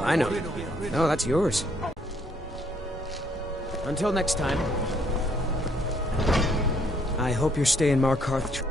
I know. No, that's yours. Until next time. I hope you're staying Markarth.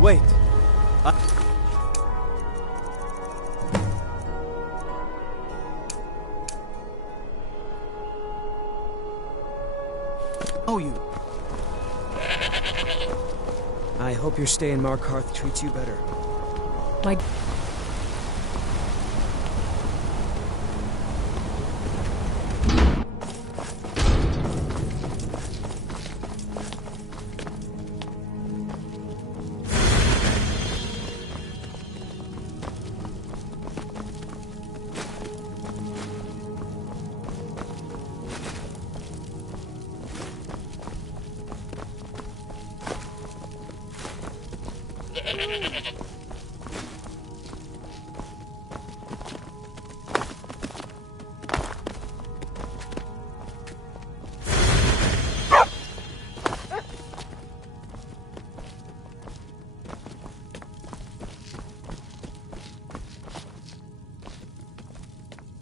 Wait. Oh, you. I hope your stay in Markarth treats you better. My...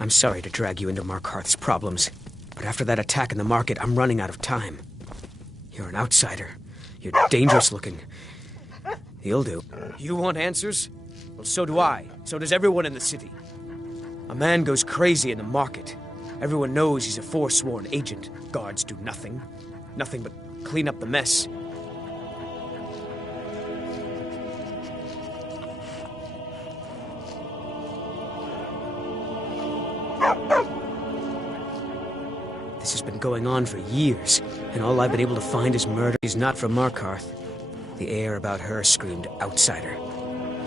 I'm sorry to drag you into Markarth's problems, but after that attack in the market, I'm running out of time. You're an outsider. You're dangerous looking. You'll do. You want answers? Well, so do I. So does everyone in the city. A man goes crazy in the market. Everyone knows he's a forsworn agent. Guards do nothing. Nothing but clean up the mess. This has been going on for years, and all I've been able to find is murder. She's not from Markarth. The air about her screamed outsider.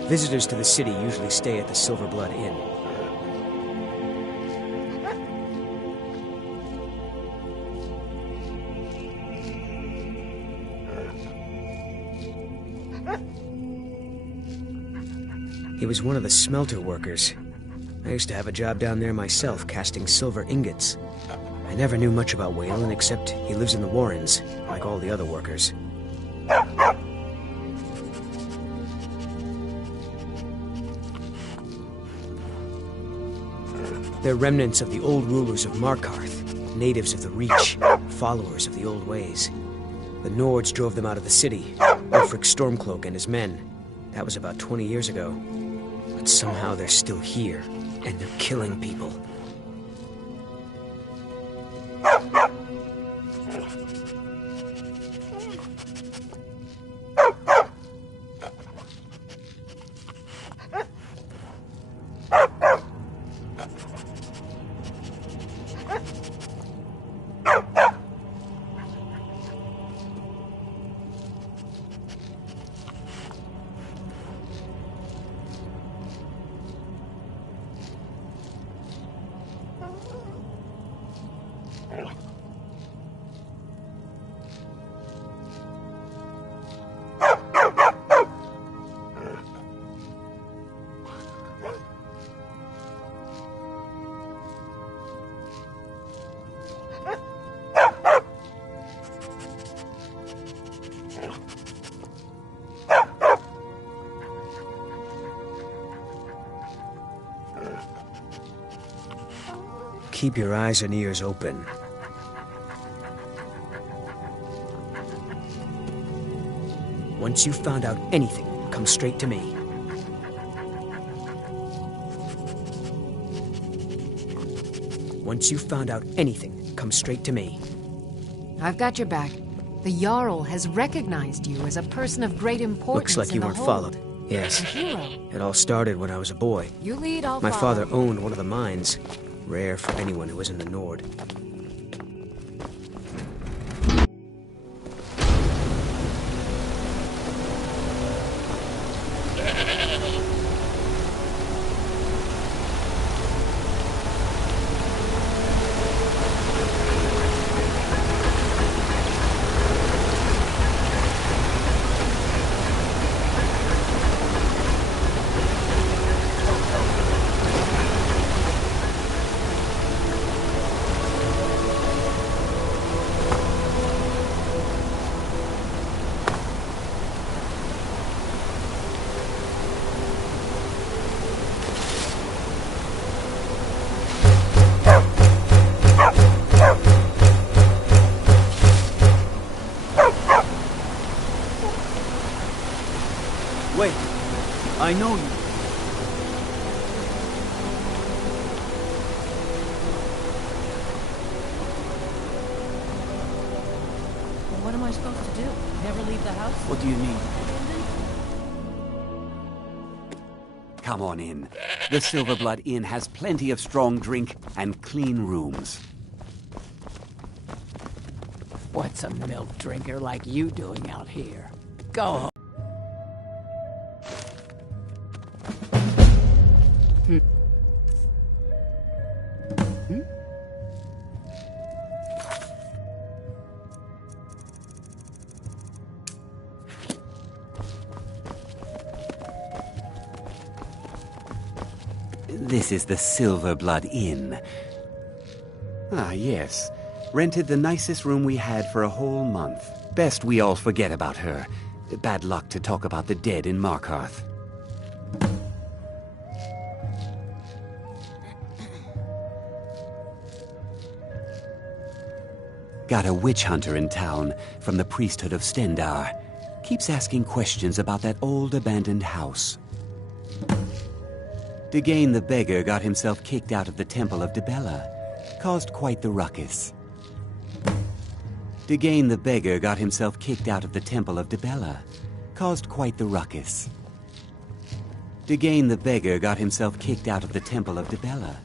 Visitors to the city usually stay at the Silver Blood Inn. He was one of the smelter workers. I used to have a job down there myself, casting silver ingots. I never knew much about Whalen, except he lives in the Warrens, like all the other workers. They're remnants of the old rulers of Markarth, natives of the Reach, followers of the old ways. The Nords drove them out of the city, Ulfric Stormcloak and his men. That was about 20 years ago. But somehow they're still here, and they're killing people. Keep your eyes and ears open. Once you've found out anything, come straight to me. Once you've found out anything, come straight to me. I've got your back. The Jarl has recognized you as a person of great importance. Looks like you weren't followed. Yes. A hero. It all started when I was a boy. You lead, I'll My follow. father owned one of the mines. Rare for anyone who isn't the Nord. I know you. Well, what am I supposed to do? Never leave the house? What do you mean? Come on in. The Silverblood Inn has plenty of strong drink and clean rooms. What's a milk drinker like you doing out here? Go home. This is the Silverblood Inn. Ah, yes. Rented the nicest room we had for a whole month. Best we all forget about her. Bad luck to talk about the dead in Markarth. Got a witch hunter in town from the priesthood of Stendar. Keeps asking questions about that old abandoned house. Degane the beggar got himself kicked out of the Temple of Dibella. Caused quite the ruckus. Degane the beggar got himself kicked out of the Temple of Dibella. Caused quite the ruckus. Degane the beggar got himself kicked out of the Temple of Dibella.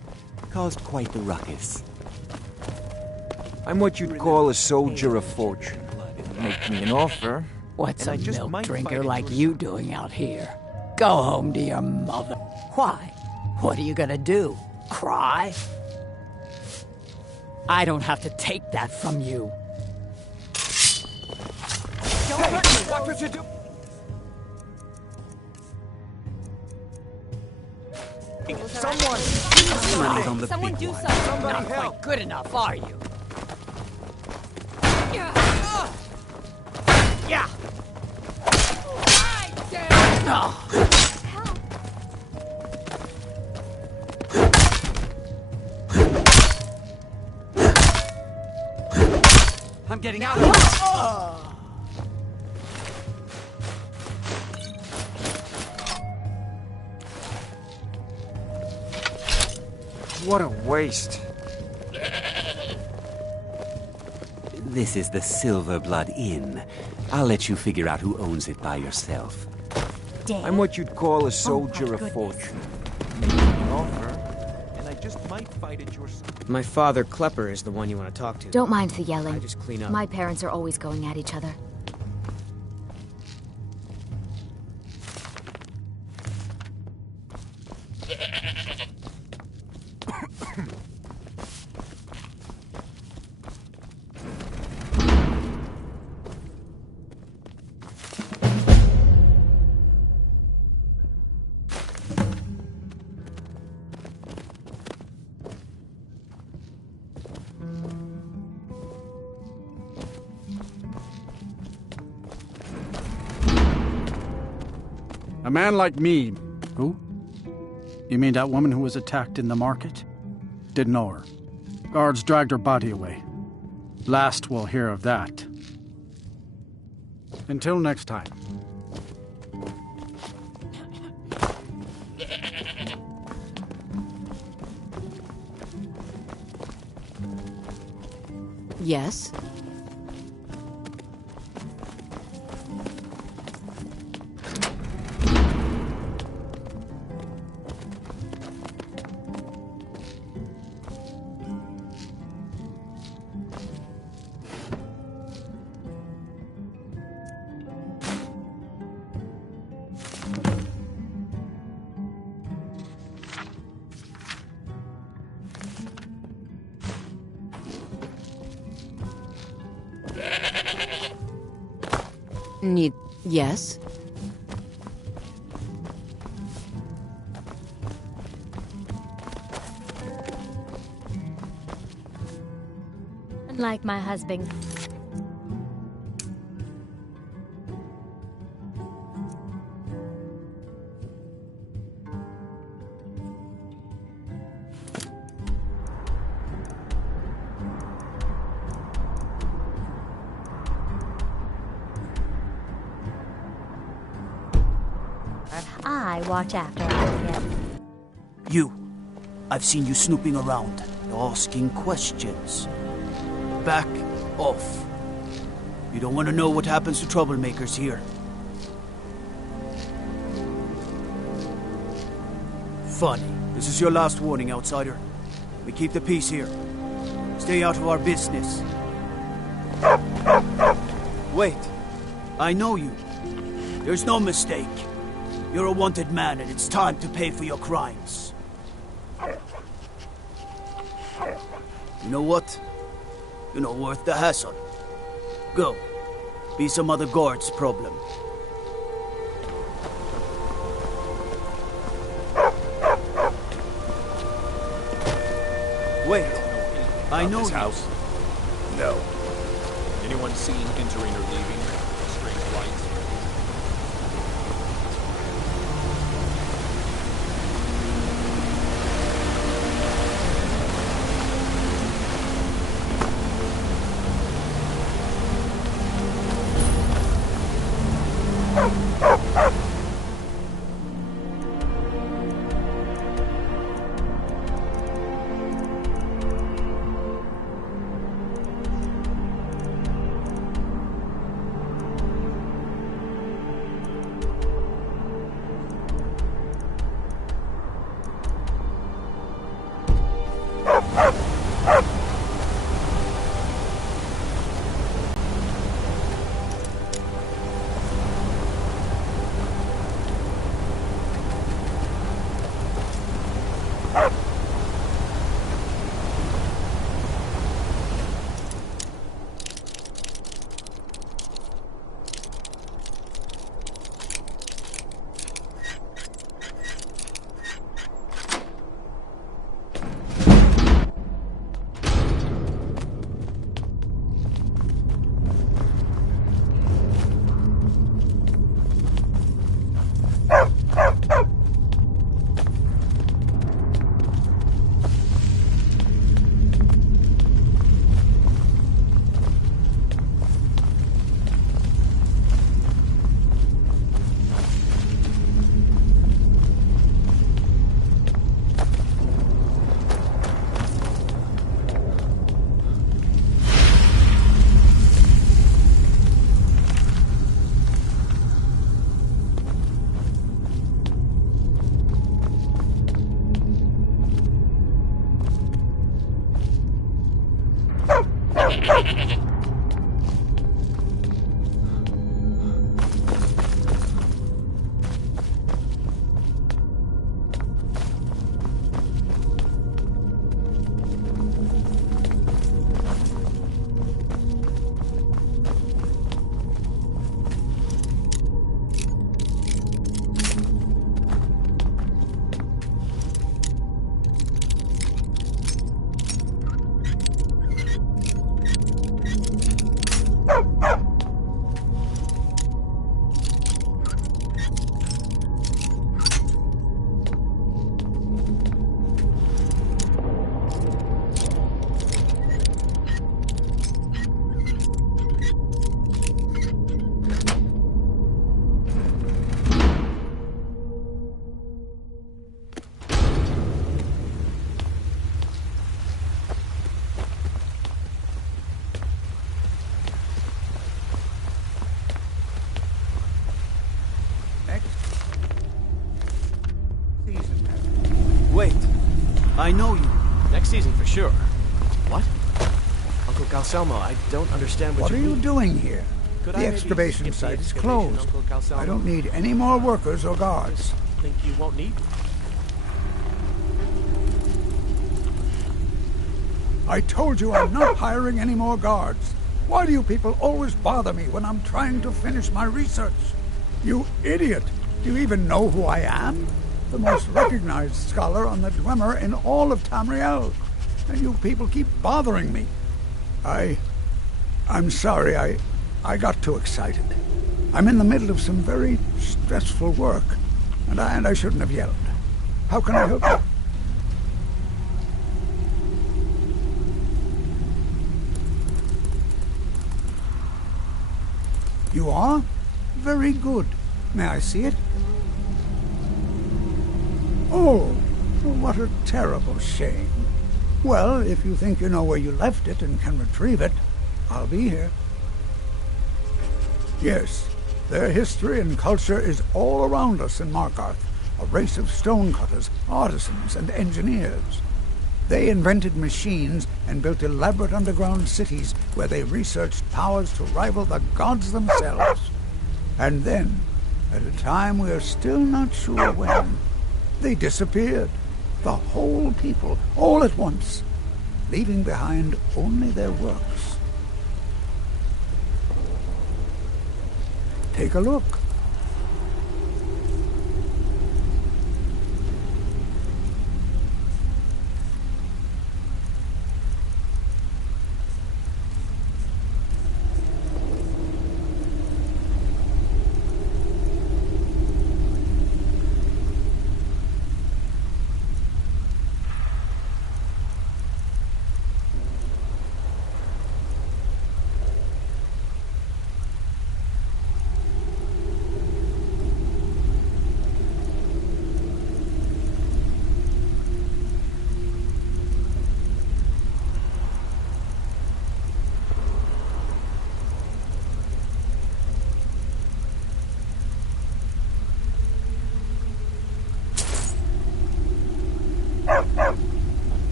Caused quite the ruckus. I'm what you'd call a soldier of fortune. Make me an offer. What's and I a just milk might drinker fight like it you doing out here? Go home to your mother. Why? What are you gonna do? Cry? I don't have to take that from you. Don't hurt me! Watch what you do! Money's on the Someone big do one. something! Somebody Not help! quite good enough, are you? Yeah! Oh. I'm getting out of this! What a waste. This is the Silverblood Inn. I'll let you figure out who owns it by yourself. I'm what you'd call a soldier of fortune. Make me an offer, and I just might fight at your side. My father, Klepper, is the one you want to talk to. Don't mind the yelling. I just clean up. My parents are always going at each other. A man like me. Who? You mean that woman who was attacked in the market? Didn't know her. Guards dragged her body away. Last we'll hear of that. Until next time. Yes? Yes? Like my husband. I watch after him. You. I've seen you snooping around, asking questions. Back off. You don't want to know what happens to troublemakers here. Funny. This is your last warning, outsider. We keep the peace here. Stay out of our business. Wait. I know you. There's no mistake. You're a wanted man, and it's time to pay for your crimes. You know what? You're not worth the hassle. Go. Be some other guard's problem. Wait. I know this you. house? No. Anyone seen entering or leaving? Strange lights? I know you. Next season for sure. What? Uncle Calcelmo, I don't understand What you are you mean. doing here? Could I The maybe excavation skip the site is excavation, closed. Uncle Calcelmo? I don't need any more workers or guards. Think you won't need me? I told you I'm not hiring any more guards. Why do you people always bother me when I'm trying to finish my research? You idiot! Do you even know who I am? The most recognized scholar on the Dwemer in all of Tamriel. And you people keep bothering me. I'm sorry, I got too excited. I'm in the middle of some very stressful work, and I shouldn't have yelled. How can I help you? You are? Very good. May I see it? Oh, what a terrible shame. Well, if you think you know where you left it and can retrieve it, I'll be here. Yes, their history and culture is all around us in Markarth, a race of stonecutters, artisans, and engineers. They invented machines and built elaborate underground cities where they researched powers to rival the gods themselves. And then, at a time we are still not sure when, they disappeared. The whole people, all at once, leaving behind only their works. Take a look.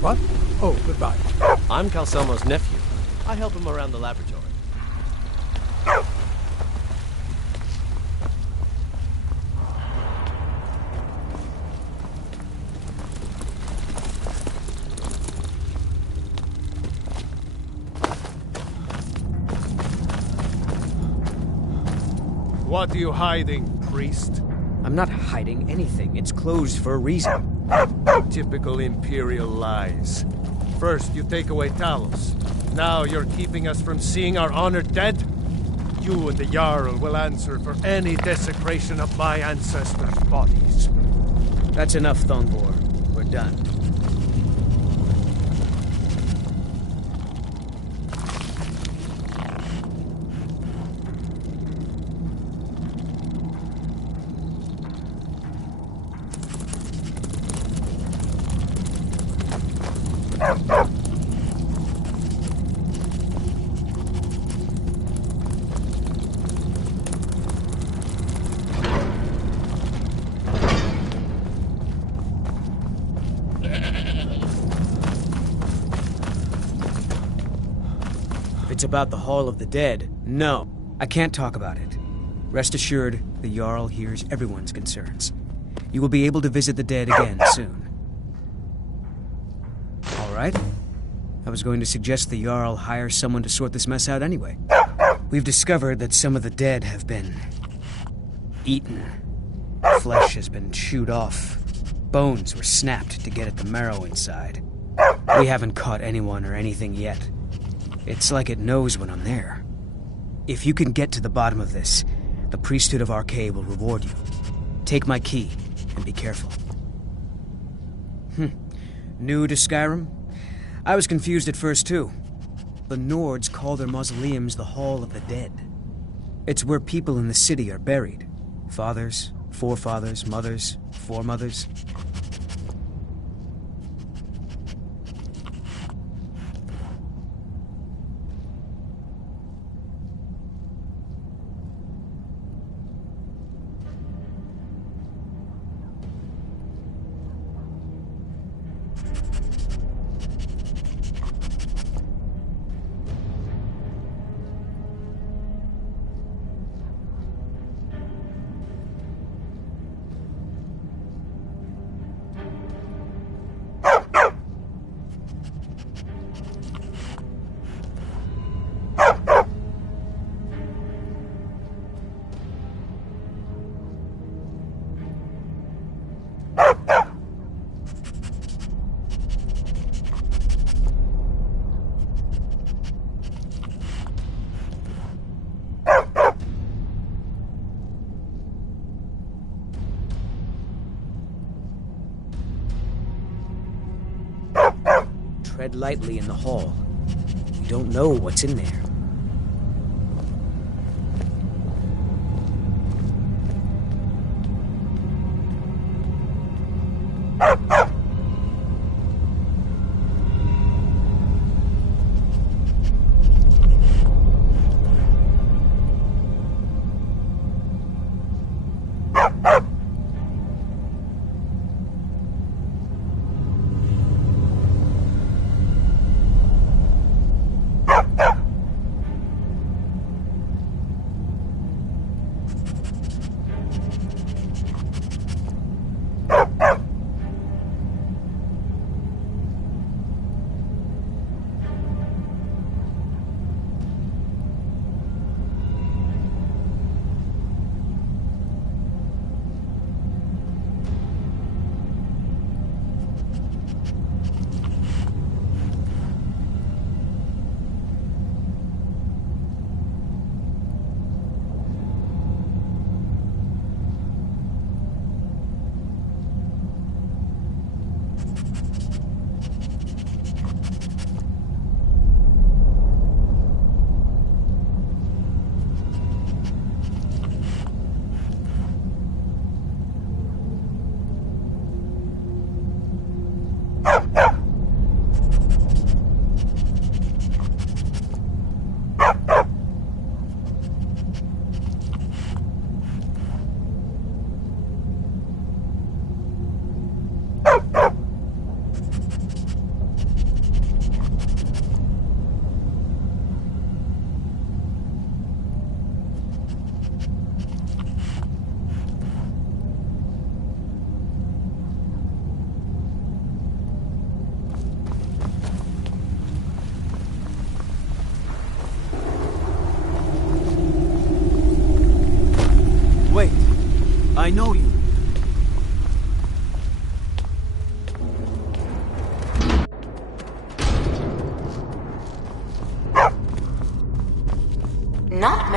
What? Oh, goodbye. I'm Calselmo's nephew. I help him around the laboratory. What are you hiding, priest? I'm not hiding anything. It's closed for a reason. Typical Imperial lies. First, you take away Talos. Now you're keeping us from seeing our honored dead? You and the Jarl will answer for any desecration of my ancestors' bodies. That's enough, Thongbor. We're done. It's about the Hall of the Dead. No, I can't talk about it. Rest assured, the Jarl hears everyone's concerns. You will be able to visit the dead again soon. All right? I was going to suggest the Jarl hire someone to sort this mess out anyway. We've discovered that some of the dead have been eaten. Flesh has been chewed off. Bones were snapped to get at the marrow inside. We haven't caught anyone or anything yet. It's like it knows when I'm there. If you can get to the bottom of this, the priesthood of Arcade will reward you. Take my key, and be careful. New to Skyrim? I was confused at first, too. The Nords call their mausoleums the Hall of the Dead. It's where people in the city are buried. Fathers, forefathers, mothers, foremothers. Tread lightly in the hall. You don't know what's in there.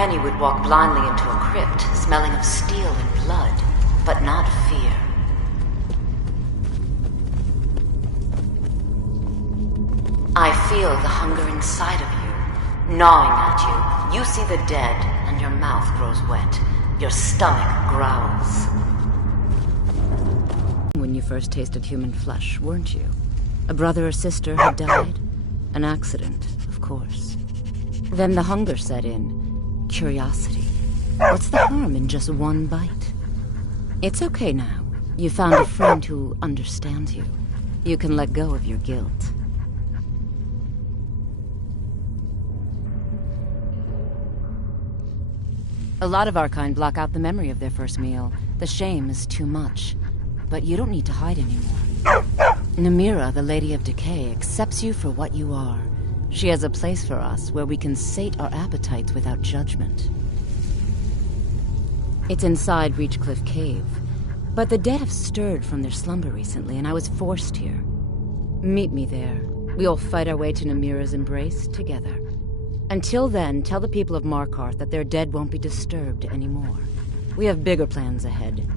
Many would walk blindly into a crypt, smelling of steel and blood, but not fear. I feel the hunger inside of you, gnawing at you. You see the dead, and your mouth grows wet. Your stomach growls. When you first tasted human flesh, weren't you? A brother or sister had died? An accident, of course. Then the hunger set in. Curiosity. What's the harm in just one bite? It's okay now. You found a friend who understands you. You can let go of your guilt. A lot of our kind block out the memory of their first meal. The shame is too much. But you don't need to hide anymore. Namira, the Lady of Decay, accepts you for what you are. She has a place for us where we can sate our appetites without judgment. It's inside Reachcliff Cave. But the dead have stirred from their slumber recently, and I was forced here. Meet me there. We'll fight our way to Namira's embrace together. Until then, tell the people of Markarth that their dead won't be disturbed anymore. We have bigger plans ahead.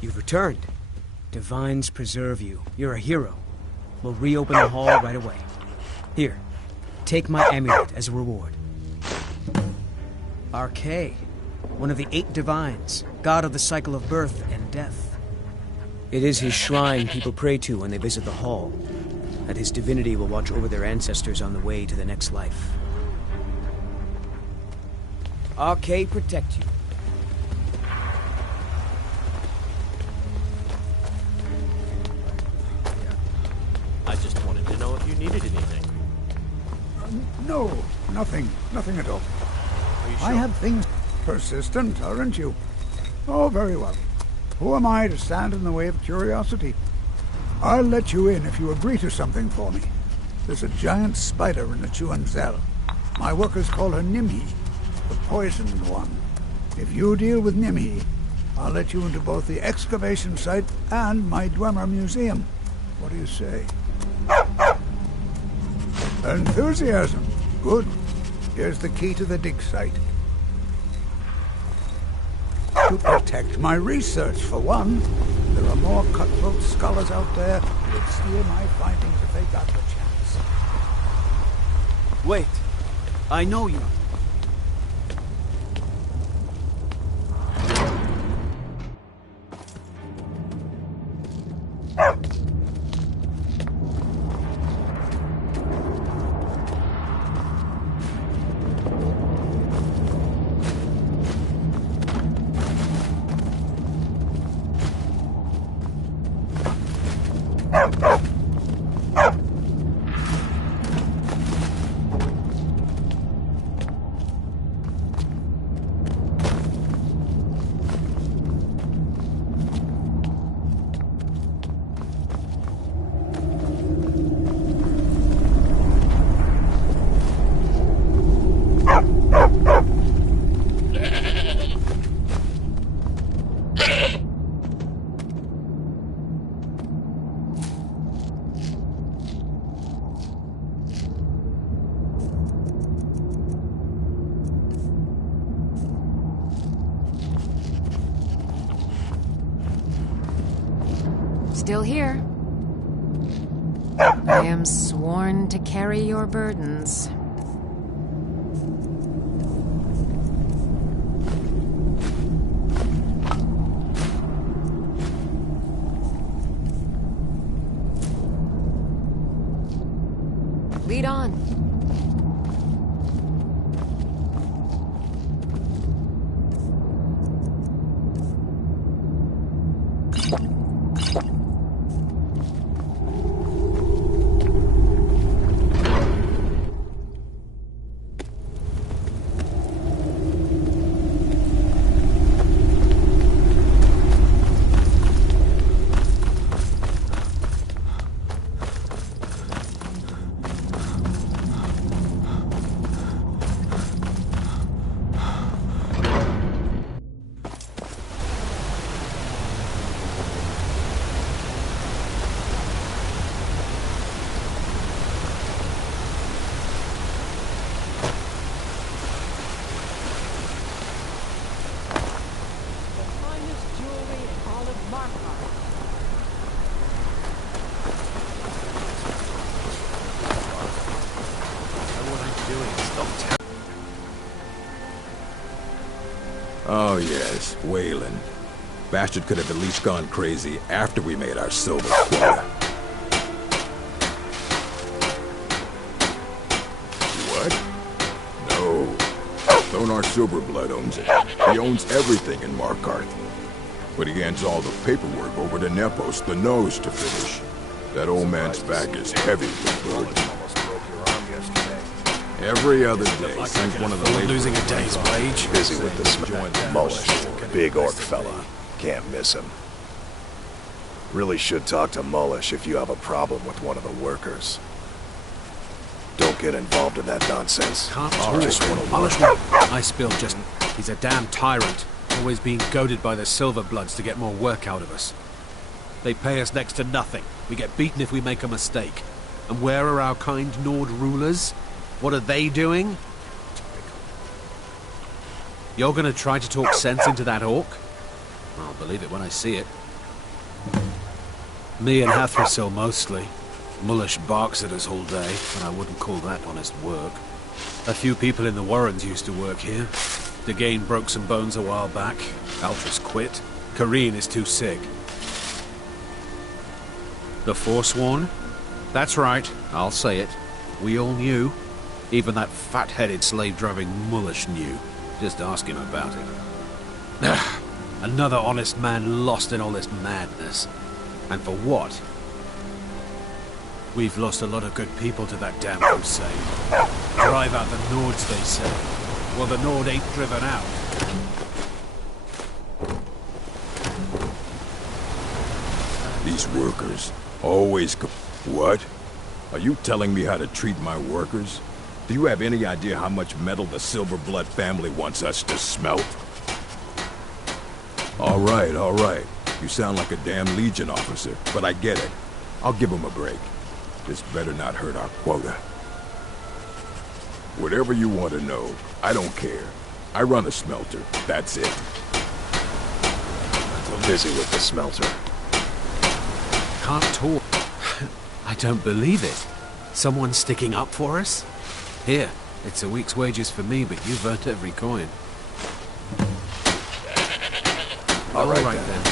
You've returned. Divines preserve you. You're a hero. We'll reopen the hall right away. Here, take my amulet as a reward. Archay, one of the 8 divines, god of the cycle of birth and death. It is his shrine people pray to when they visit the hall, and his divinity will watch over their ancestors on the way to the next life. Archay protect you. I just wanted to know if you needed anything. No, nothing at all. Are you sure? I have things... Persistent, aren't you? Oh, very well. Who am I to stand in the way of curiosity? I'll let you in if you agree to something for me. There's a giant spider in the Chuanzel. My workers call her Nimhi, the poisoned one. If you deal with Nimhi, I'll let you into both the excavation site and my Dwemer Museum. What do you say? Enthusiasm. Good. Here's the key to the dig site. To protect my research, for one. There are more cutthroat scholars out there who would steal my findings if they got the chance. Wait. I know you. Still here. I am sworn to carry your burdens. Lead on. Oh yes, Waylon. Bastard could have at least gone crazy after we made our silver quota. What? No. Thonar Silverblood owns it. He owns everything in Markarth. But he hands all the paperwork over to Nepos, the nose, to finish. That old man's back is heavy with burden. Every other day, sends one of the losing a day's wage. Busy with the Mullish. Big orc fella. Can't miss him. Really should talk to Mullish if you have a problem with one of the workers. Don't get involved in that nonsense. Can't I spilled just... He's a damn tyrant. Always being goaded by the Silverbloods to get more work out of us. They pay us next to nothing. We get beaten if we make a mistake. And where are our kind Nord rulers? What are they doing? You're gonna try to talk sense into that orc? I'll believe it when I see it. Me and Hathrasil mostly. Mullish barks at us all day, but I wouldn't call that honest work. A few people in the Warrens used to work here. Degane broke some bones a while back. Altris quit. Kareen is too sick. The Forsworn? That's right, I'll say it. We all knew. Even that fat-headed slave-driving Mullish knew. Just ask him about it. Another honest man lost in all this madness. And for what? We've lost a lot of good people to that damn crusade. Drive out the Nords, they say. Well, the Nord ain't driven out. These workers always What? Are you telling me how to treat my workers? Do you have any idea how much metal the Silverblood family wants us to smelt? All right. You sound like a damn Legion officer, but I get it. I'll give him a break. This better not hurt our quota. Whatever you want to know, I don't care. I run a smelter, that's it. I'm busy with the smelter. Can't talk. I don't believe it. Someone sticking up for us? Here, it's a week's wages for me, but you've earned every coin. All right then.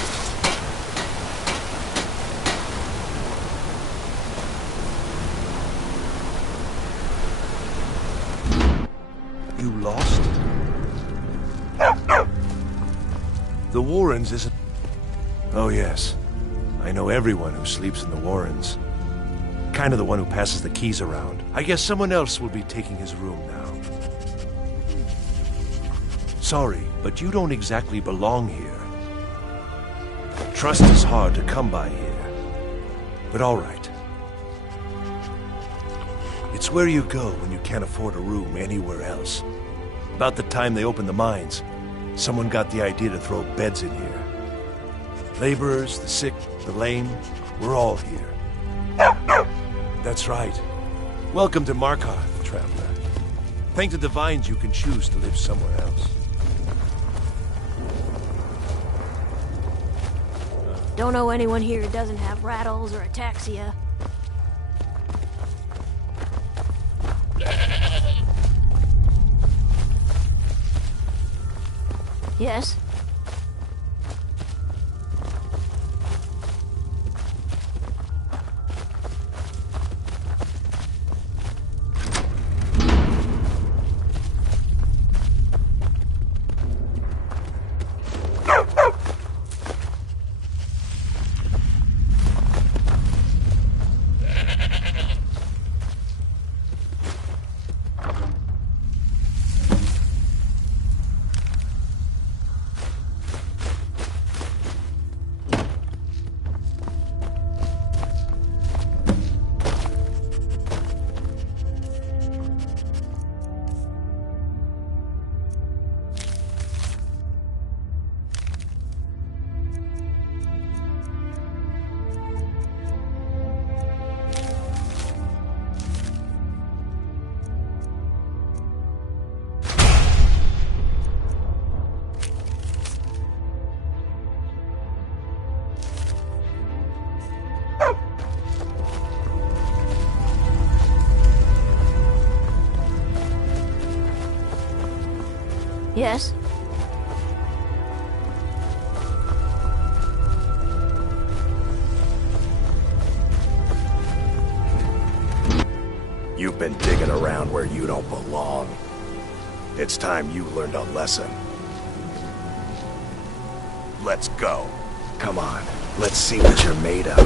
You lost? The Warrens isn't... Oh yes. I know everyone who sleeps in the Warrens. Kind of the one who passes the keys around. I guess someone else will be taking his room now. Sorry, but you don't exactly belong here. Trust is hard to come by here. But all right. It's where you go when you can't afford a room anywhere else. About the time they opened the mines, someone got the idea to throw beds in here. Laborers, the sick, the lame, we're all here. That's right. Welcome to Markarth, traveler. Thank the Divines you can choose to live somewhere else. Don't know anyone here who doesn't have rattles or ataxia. Yes? Yes? You've been digging around where you don't belong. It's time you learned a lesson. Let's go. Come on, let's see what you're made of.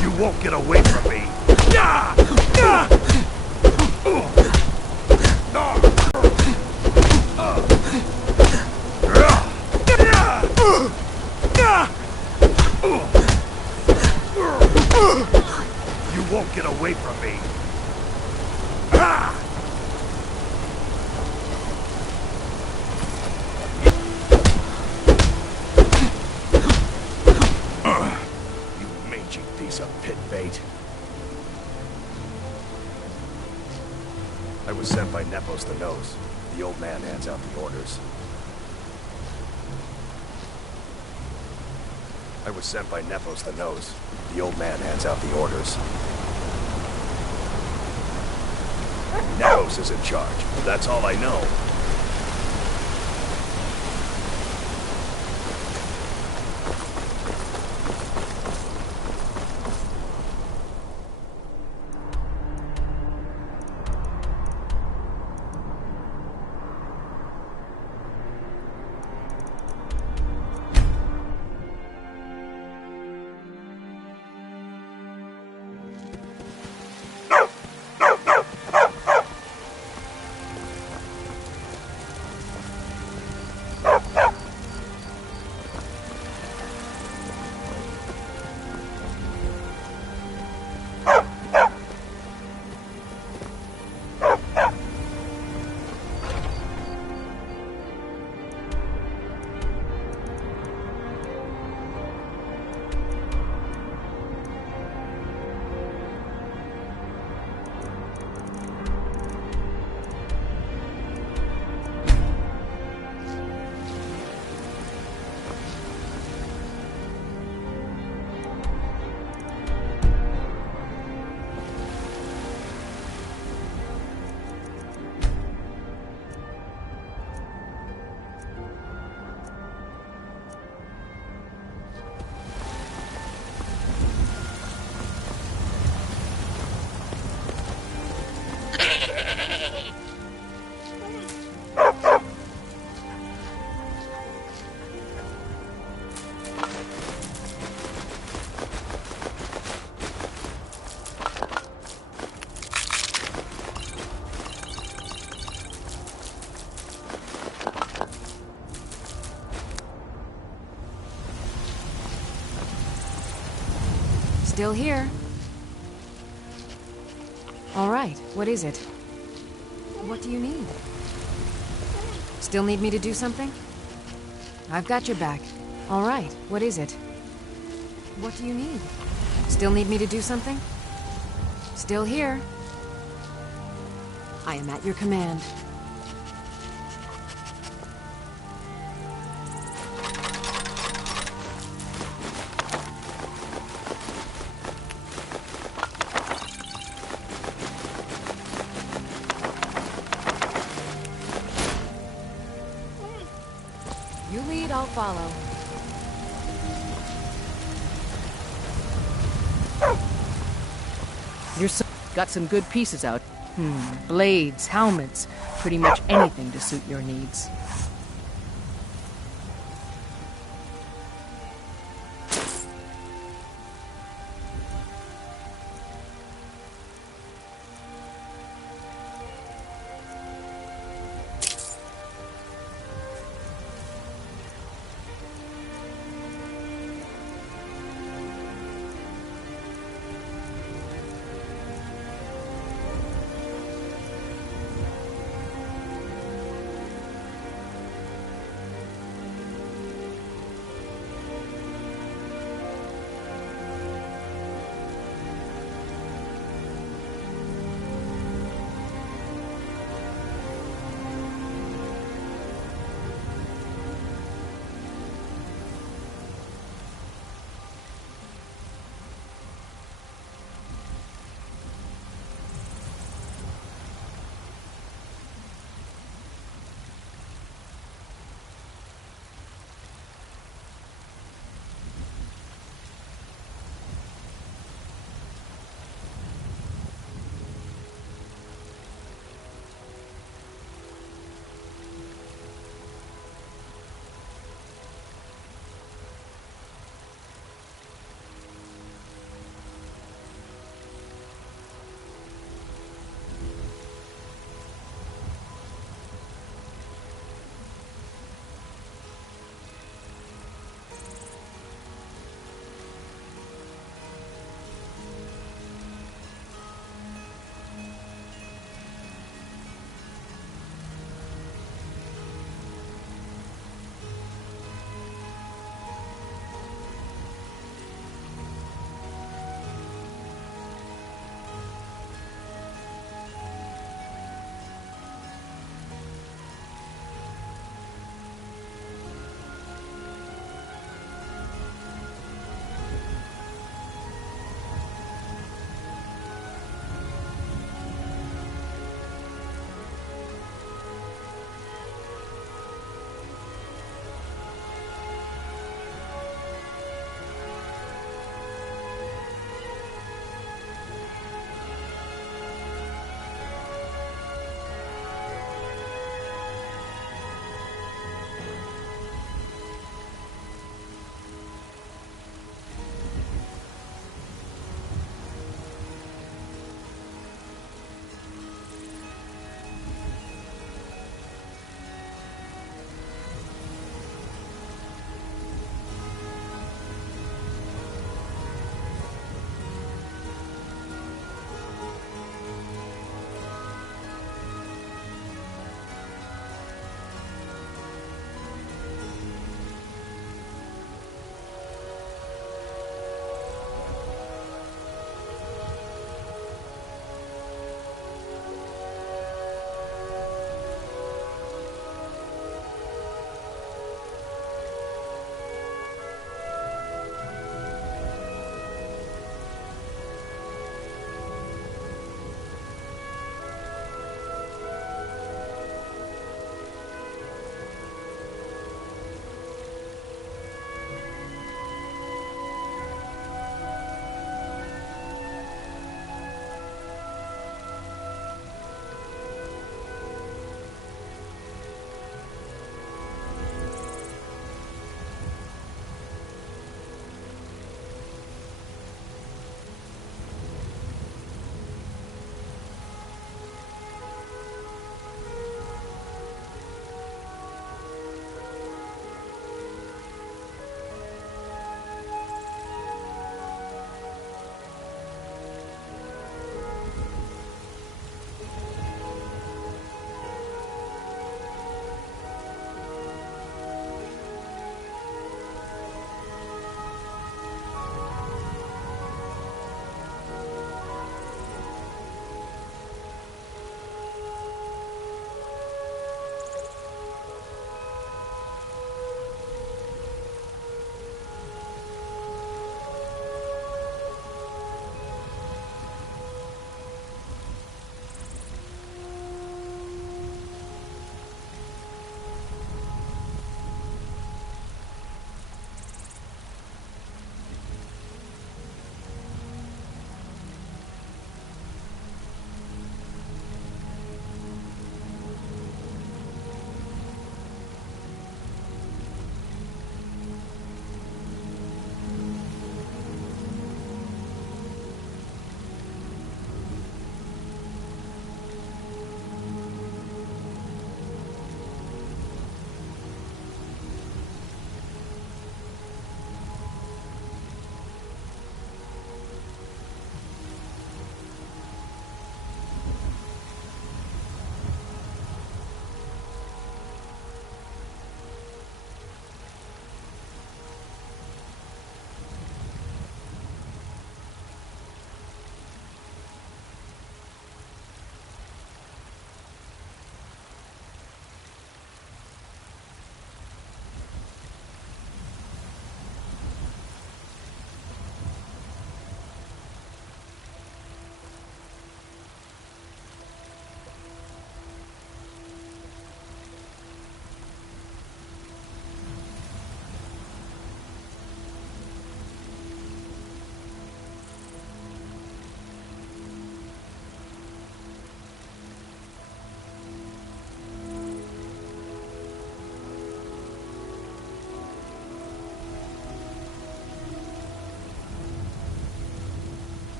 You won't get away from me. You won't get away from me. You mangy piece of pit bait. I was sent by Nepos the Nose. The old man hands out the orders. I was sent by Nepos the Nose. The old man hands out the orders. Nepos is in charge. That's all I know. Still here. All right, what is it? What do you need? Still need me to do something? I've got your back. All right, what is it? What do you need? Still need me to do something? Still here. I am at your command. You lead, I'll follow. Got some good pieces out. Blades, helmets, pretty much anything to suit your needs.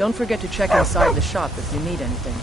Don't forget to check inside the shop if you need anything.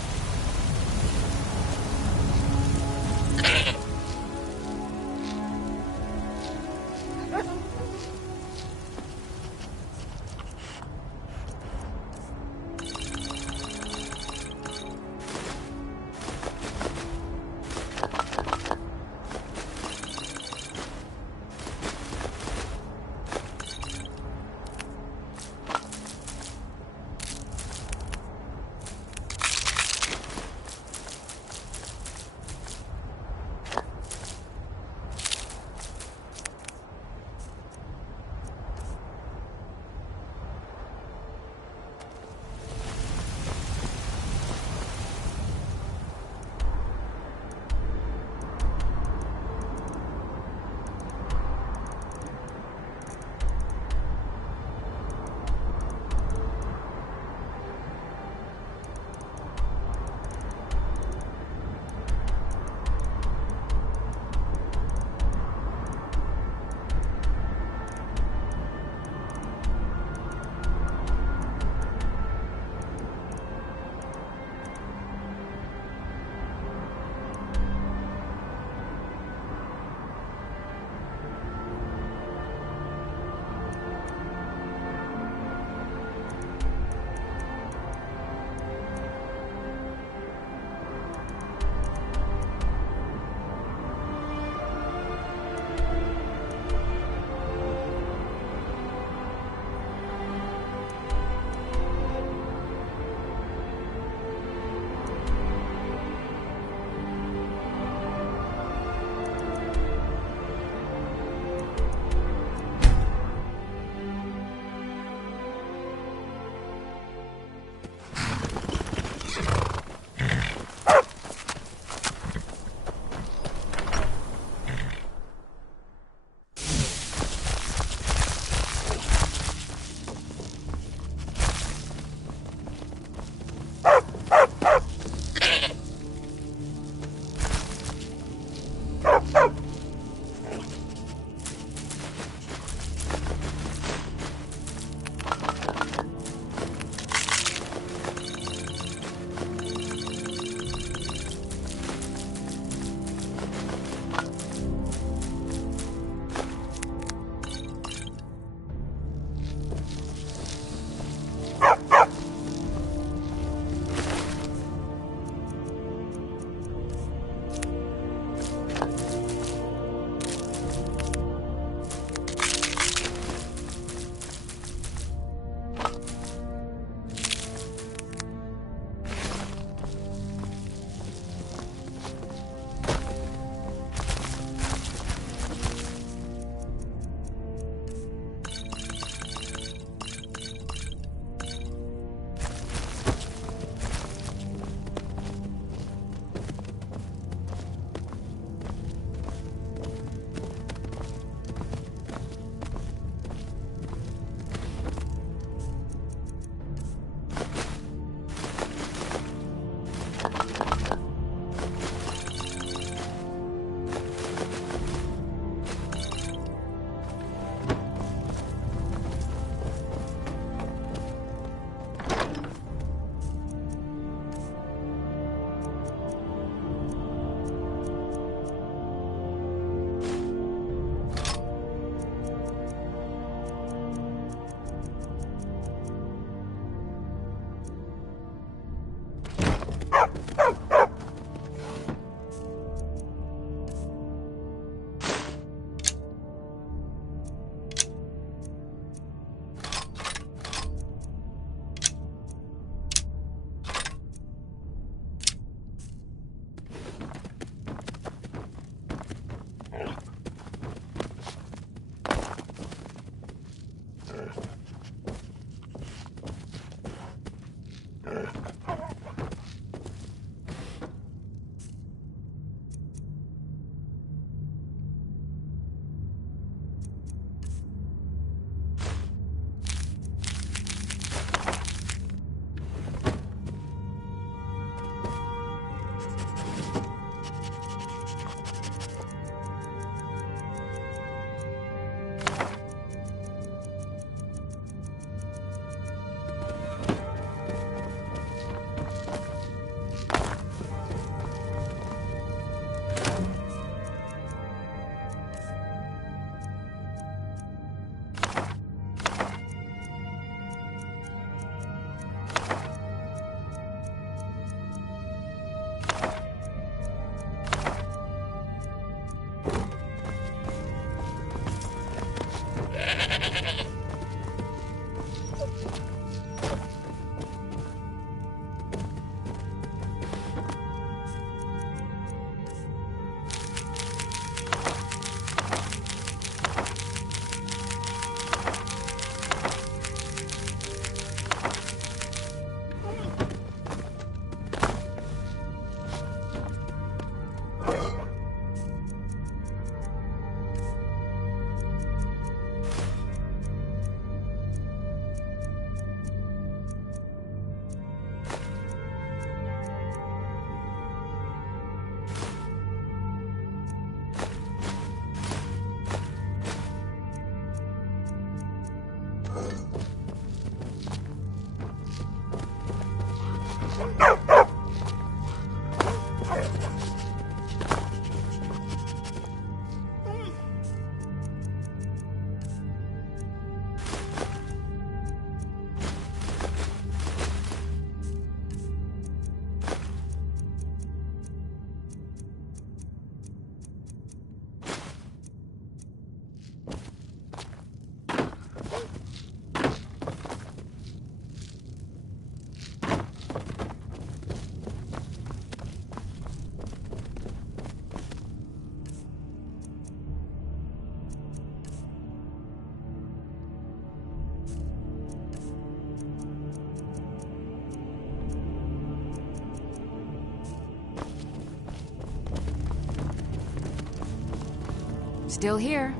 Still here.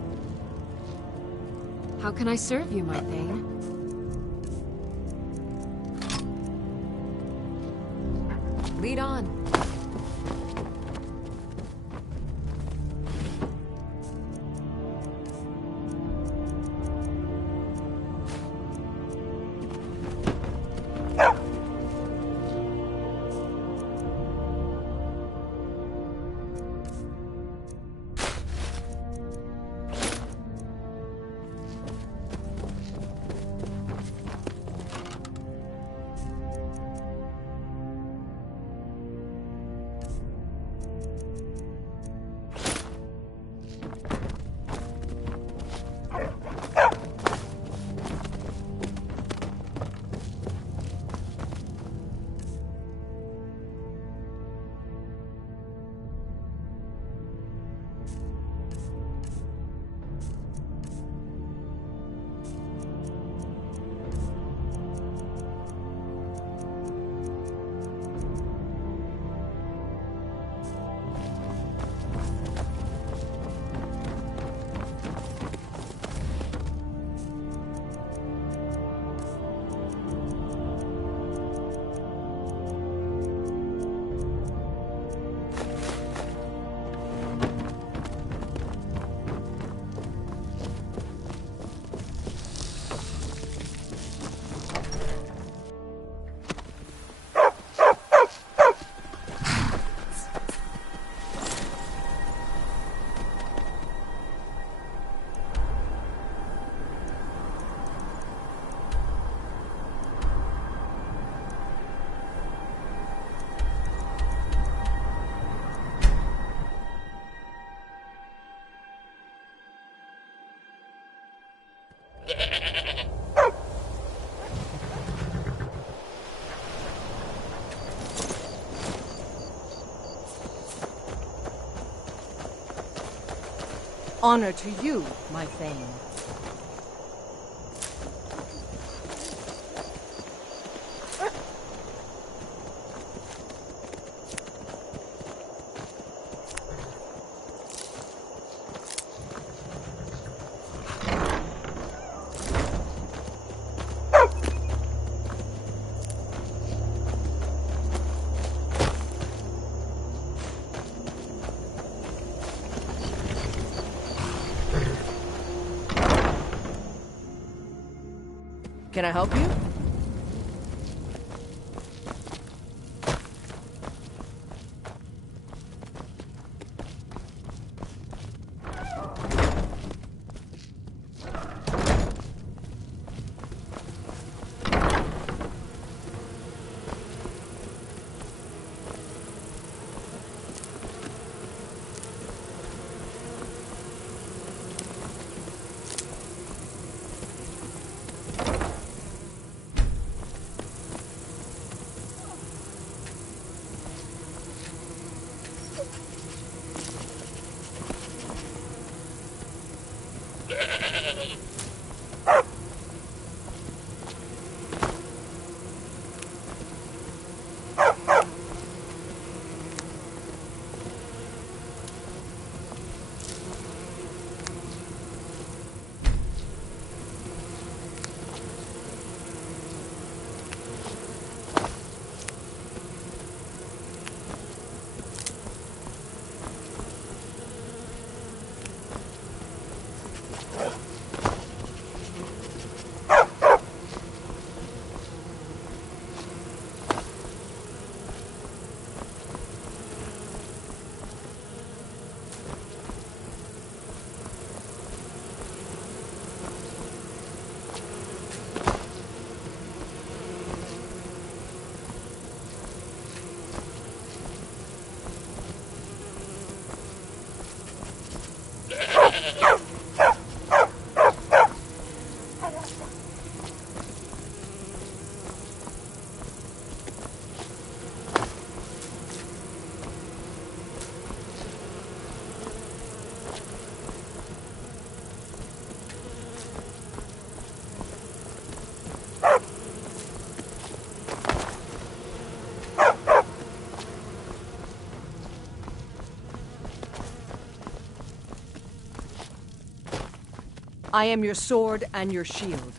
How can I serve you, my Thane? Lead on. Honor to you, my Thane. Can I help you? I am your sword and your shield.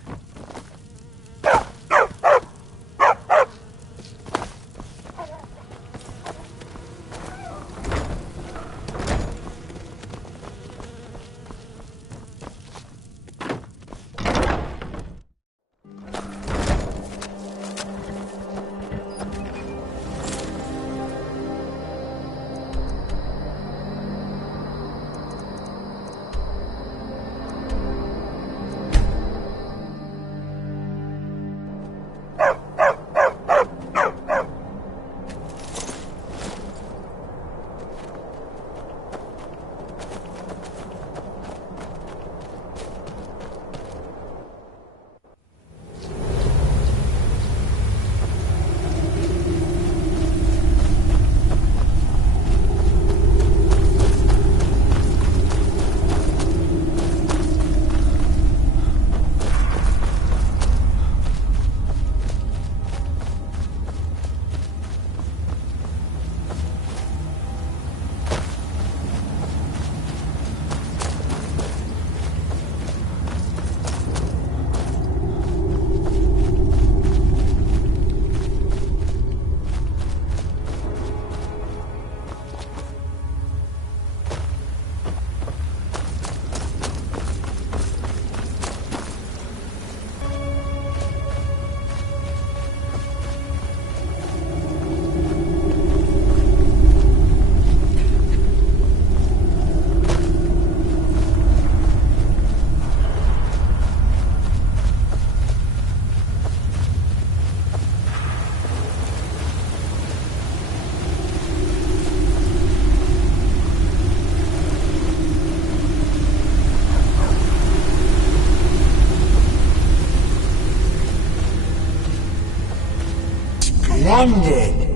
Splendid!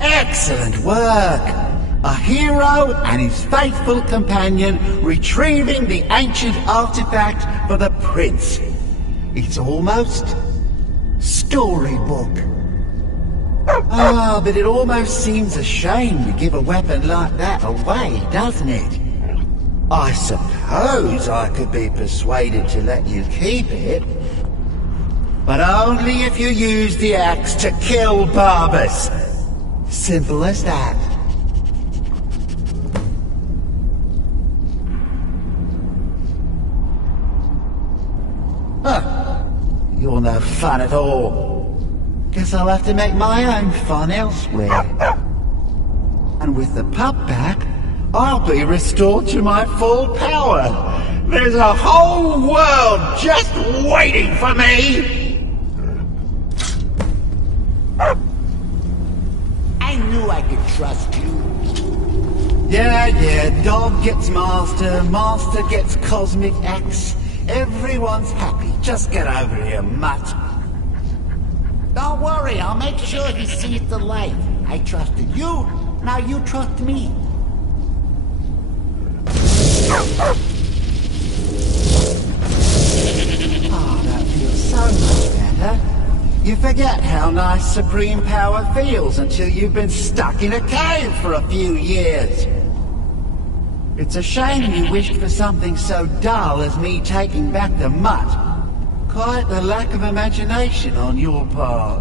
Excellent work! A hero and his faithful companion retrieving the ancient artifact for the prince. It's almost storybook. Ah, but it almost seems a shame to give a weapon like that away, doesn't it? I suppose I could be persuaded to let you keep it, but only if you use the axe to kill Barbas. Simple as that. Huh. You're no fun at all. Guess I'll have to make my own fun elsewhere. And with the pup back, I'll be restored to my full power. There's a whole world just waiting for me! I knew I could trust you. Yeah, dog gets master, master gets cosmic axe. Everyone's happy. Just get over here, mutt. Don't worry, I'll make sure he sees the light. I trusted you, now you trust me. Oh, that feels so much better. You forget how nice supreme power feels until you've been stuck in a cave for a few years. It's a shame you wished for something so dull as me taking back the mutt. Quite the lack of imagination on your part.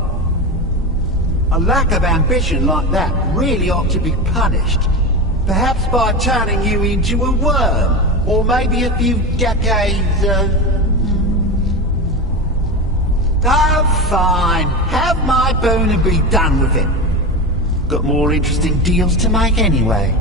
A lack of ambition like that really ought to be punished. Perhaps by turning you into a worm, or maybe a few decades, Oh, fine. Have my boon and be done with it. Got more interesting deals to make anyway.